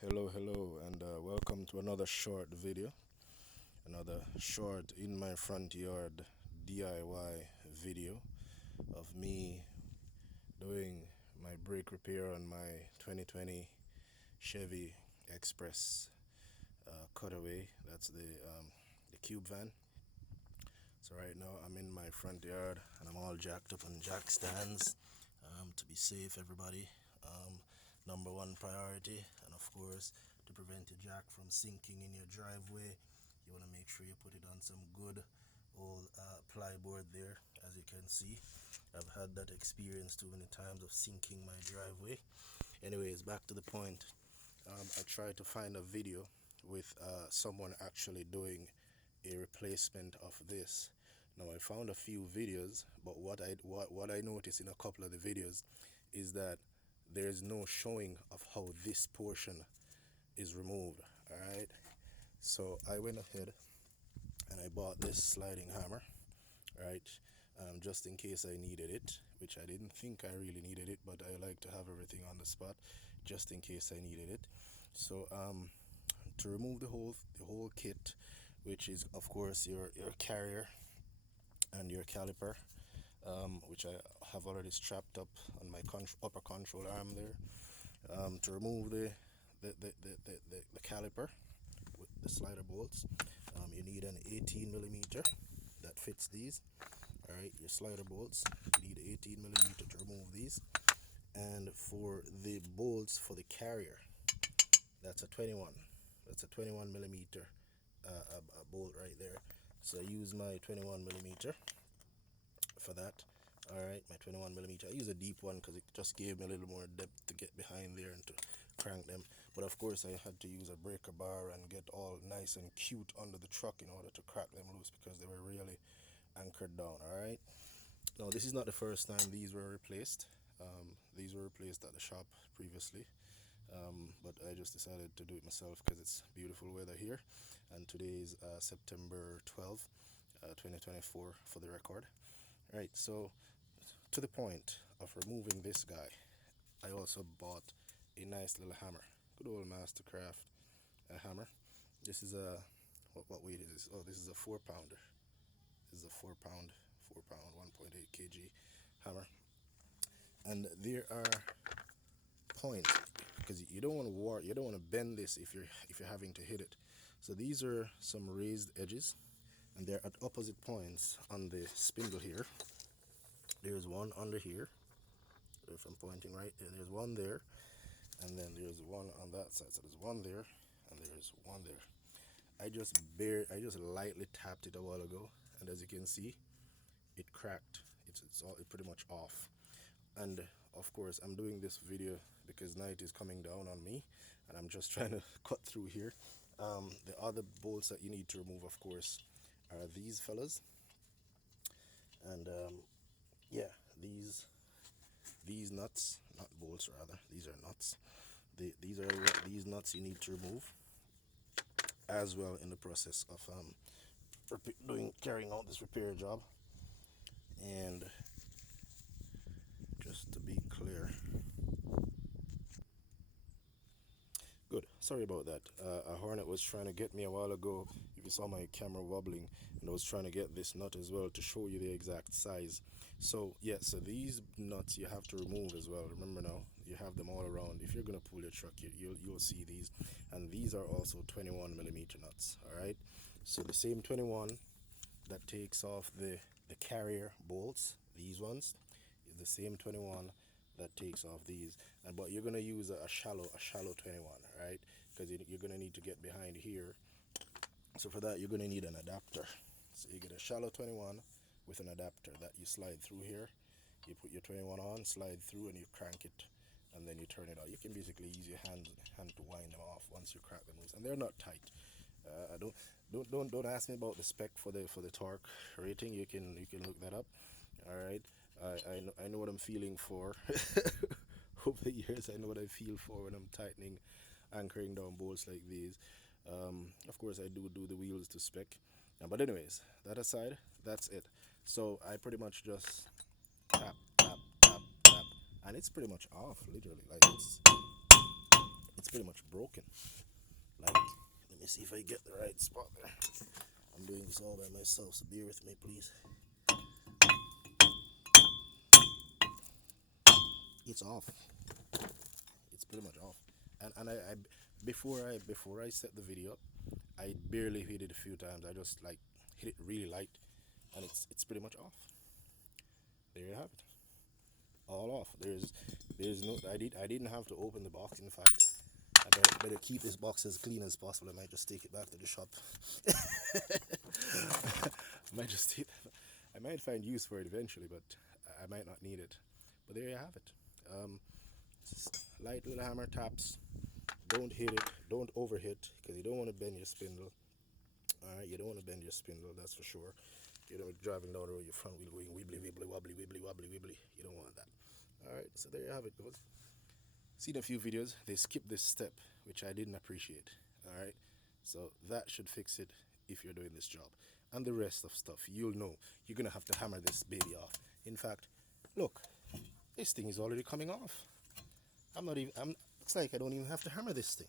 Hello, and welcome to another short video, another short in my front yard DIY video of me doing my brake repair on my 2020 Chevy Express Cutaway. That's the cube van. So right now I'm in my front yard and I'm all jacked up on jack stands to be safe, everybody. Number one priority, and of course, to prevent your jack from sinking in your driveway, you want to make sure you put it on some good old plyboard there. As you can see, I've had that experience too many times of sinking my driveway. Anyways, back to the point. I tried to find a video with someone actually doing a replacement of this. Now I found a few videos, but what I noticed in a couple of the videos is that there is no showing of how this portion is removed. All right, so I went ahead and I bought this sliding hammer, right? Just in case I needed it, which I didn't think I really needed it, but I like to have everything on the spot just in case I needed it. So to remove the whole kit, which is of course your carrier and your caliper, which I have already strapped up on my upper control arm there. To remove the caliper with the slider bolts, you need an 18 millimeter that fits these. All right, your slider bolts, you need 18 millimeter to remove these. And for the bolts for the carrier, that's a 21. That's a 21 millimeter a bolt right there. So I use my 21 millimeter for that. All right, my 21 millimeter. I use a deep one because it just gave me a little more depth to get behind there and to crank them. But of course, I had to use a breaker bar and get all nice and cute under the truck in order to crack them loose because they were really anchored down. All right. Now, this is not the first time these were replaced. These were replaced at the shop previously, but I just decided to do it myself because it's beautiful weather here, and today is September 12th, 2024 for the record. Right, so to the point of removing this guy, I also bought a nice little hammer, good old Mastercraft hammer. This is a what weight is this? Oh, this is a 4 pounder. This is a 4 pound 1.8 kg hammer, and there are points because you don't want to you don't want to bend this if you're having to hit it. So these are some raised edges, and they're at opposite points on the spindle here. There's one under here. If I'm pointing right there, there's one there, and then there's one on that side. So there's one there, and there's one there. I just lightly tapped it a while ago, and as you can see, it cracked. It's pretty much off. And of course, I'm doing this video because night is coming down on me, and I'm just trying to cut through here. The other bolts that you need to remove, of course, are these fellas, and yeah, these nuts, not bolts rather. These are nuts. These are these nuts you need to remove as well in the process of carrying out this repair job. And just to be clear, good. Sorry about that. A hornet was trying to get me a while ago. If you saw my camera wobbling, and I was trying to get this nut as well to show you the exact size. So yeah, so these nuts you have to remove as well. Remember now, you have them all around. If you're gonna pull your truck, you'll see these, and these are also 21 millimeter nuts. All right. So the same 21 that takes off the carrier bolts, these ones, is the same 21 that takes off these. And but you're gonna use a shallow 21, right? Because you're gonna need to get behind here. So for that, you're gonna need an adapter. So you get a shallow 21 with an adapter that you slide through here. You put your 21 on, slide through, and you crank it, and then you turn it out. You can basically use your hand to wind them off once you crack them loose, and they're not tight. Don't ask me about the spec for the torque rating. You can look that up. All right. I know what I'm feeling for. Over the years, I know what I feel for when I'm tightening, anchoring down bolts like these. Of course, I do the wheels to spec. But anyways, that aside, that's it. So I pretty much just tap, tap, tap, tap, and it's pretty much off, literally. Like it's it's pretty much broken. Like, let me see if I get the right spot there. I'm doing this all by myself, so bear with me, please. It's off. It's pretty much off. And I before I set the video up, I barely hit it a few times. I just like hit it really light, and it's pretty much off. There you have it, all off. There's no I didn't have to open the box. In fact, I better keep this box as clean as possible. I might just take it back to the shop. I might just take, I might find use for it eventually, but I might not need it. But there you have it. Light little hammer taps. Don't hit it. Don't overhit because you don't want to bend your spindle. All right, you don't want to bend your spindle. That's for sure. You don't be driving down the road, your front wheel going wibbly wibbly wobbly wibbly wobbly wibbly. You don't want that. All right, so there you have it. Seen a few videos. They skip this step, which I didn't appreciate. All right, so that should fix it if you're doing this job. And the rest of stuff, you'll know. You're gonna have to hammer this baby off. In fact, look, this thing is already coming off. I'm not even. It's like I don't even have to hammer this thing.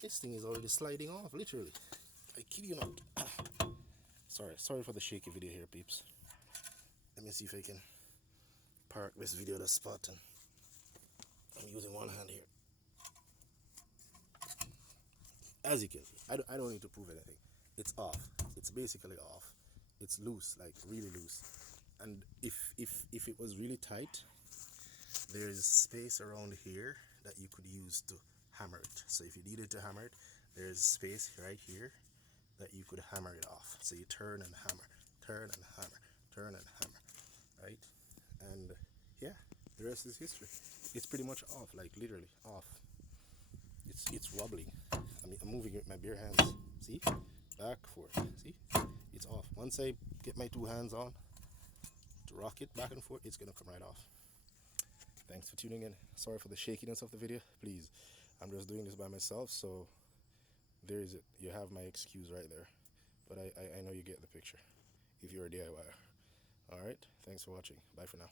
This thing is already sliding off, literally. I kid you not. Sorry for the shaky video here, peeps. Let me see if I can park this video at a spot, and I'm using one hand here. As you can see, I don't need to prove anything. It's off. It's basically off. It's loose, like really loose. And if it was really tight, there's space around here that you could use to hammer it. So if you needed to hammer it, there's space right here that you could hammer it off. So you turn and hammer, turn and hammer, turn and hammer, right? And yeah, the rest is history. It's pretty much off, like literally off. It's wobbling. I mean, I'm moving it with my bare hands. See? Back, forth. See? It's off. Once I get my two hands on to rock it back and forth, it's gonna come right off. Thanks for tuning in. Sorry for the shakiness of the video. Please, I'm just doing this by myself, so there is it. You have my excuse right there. But I know you get the picture if you're a DIYer. Alright, thanks for watching. Bye for now.